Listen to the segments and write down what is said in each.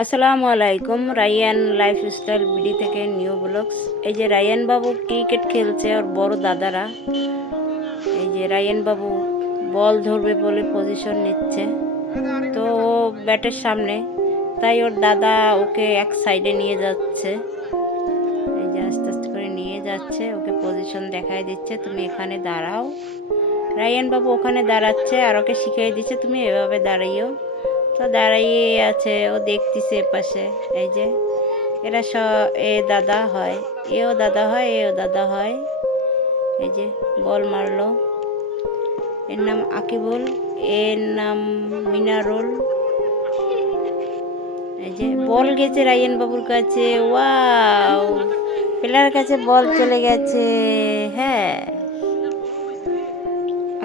আসসালামু আলাইকুম। Ryan lifestyle BD থেকে নিউ ব্লগস। এই যে রায়ান বাবু ক্রিকেট খেলছে, ওর বড় দাদারা। এই যে রায়ান বাবু বল ধরবে বলে পজিশন নিচ্ছে, তো ও ব্যাটের সামনে, তাই ওর দাদা ওকে এক সাইডে নিয়ে যাচ্ছে। এই যে আস্তে আস্তে করে নিয়ে যাচ্ছে, ওকে পজিশন দেখায় দিচ্ছে, তুমি এখানে দাঁড়াও। রায়ান বাবু ওখানে দাঁড়াচ্ছে আর ওকে শিখিয়ে দিচ্ছে, তুমি এভাবে দাঁড়াইও। তো দাঁড়িয়ে আছে, ও দেখতেছে পাশে। এই যে এরা এ দাদা হয়, এও দাদা হয়, এও দাদা হয়। এই যে বল মারলো, এর নাম আকিবুল, এর নাম মিনারুল। এই যে বল গেছে রায়ান বাবুর কাছে, ওয়াও, প্লেয়ার কাছে বল চলে গেছে। হ্যাঁ,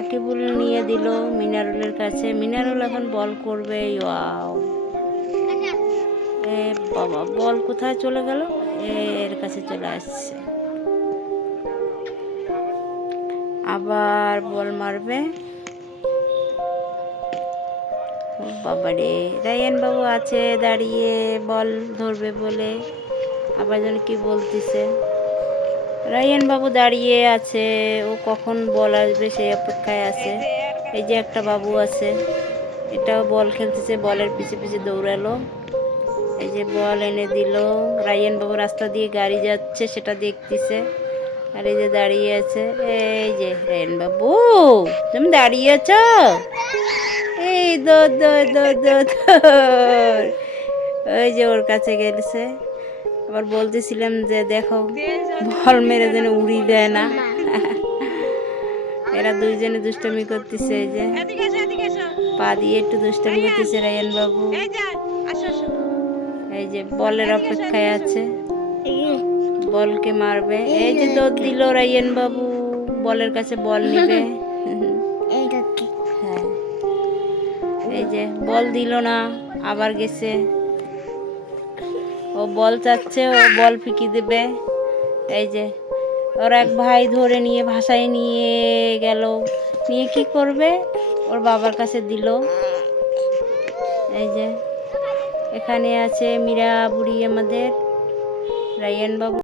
আকিবুল নিয়ে দিল মিনারুলের কাছে, মিনারুল এখন বল করবে। ওয়াও, এ বাবা, বল কোথায় চলে গেল? এর কাছে চলে আসছে, আবার বল মারবে। ও বাবা রে, রায়ান বাবু আছে দাঁড়িয়ে বল ধরবে বলে, আবার যেন কি বলতিছে। রায়ান বাবু দাঁড়িয়ে আছে, ও কখন বল আসবে সেই অপেক্ষায় আছে। এই যে একটা বাবু আছে, এটাও বল খেলতেছে, বলের পিছে পিছে দৌড়ালো। এই যে বল এনে দিল, রায়ান বাবু রাস্তা দিয়ে গাড়ি যাচ্ছে সেটা দেখতেছে, আর এই যে দাঁড়িয়ে আছে। এই যে রায়ান বাবু, তুমি দাঁড়িয়ে আছো, এই দৌড় দৌড় দৌড় দৌড় দৌড়। ওই যে ওর কাছে গেছে, আবার বলতেছিলাম যে দেখো বল মেরে যেন উড়ি দেয় না। এরা দুইজনে দুষ্টামি করতেছে, এই যে পা দিয়ে একটু দুষ্টামি করতেছে রায়ান বাবু। এই যে বলের অপেক্ষায় আছে, বলকে মারবে। এই যে দৌড় দিল রায়ান বাবু, বলের কাছে বল নিবে। হ্যাঁ, এই যে বল দিল না, আবার গেছে, ও বল চাচ্ছে, ও বল ফিকি দেবে। এই যে ওর এক ভাই ধরে নিয়ে ভাষায় নিয়ে গেল, নিয়ে কি করবে, ওর বাবার কাছে দিল। এই যে এখানে আছে মীরা বুড়ি, আমাদের রায়ান বাবু।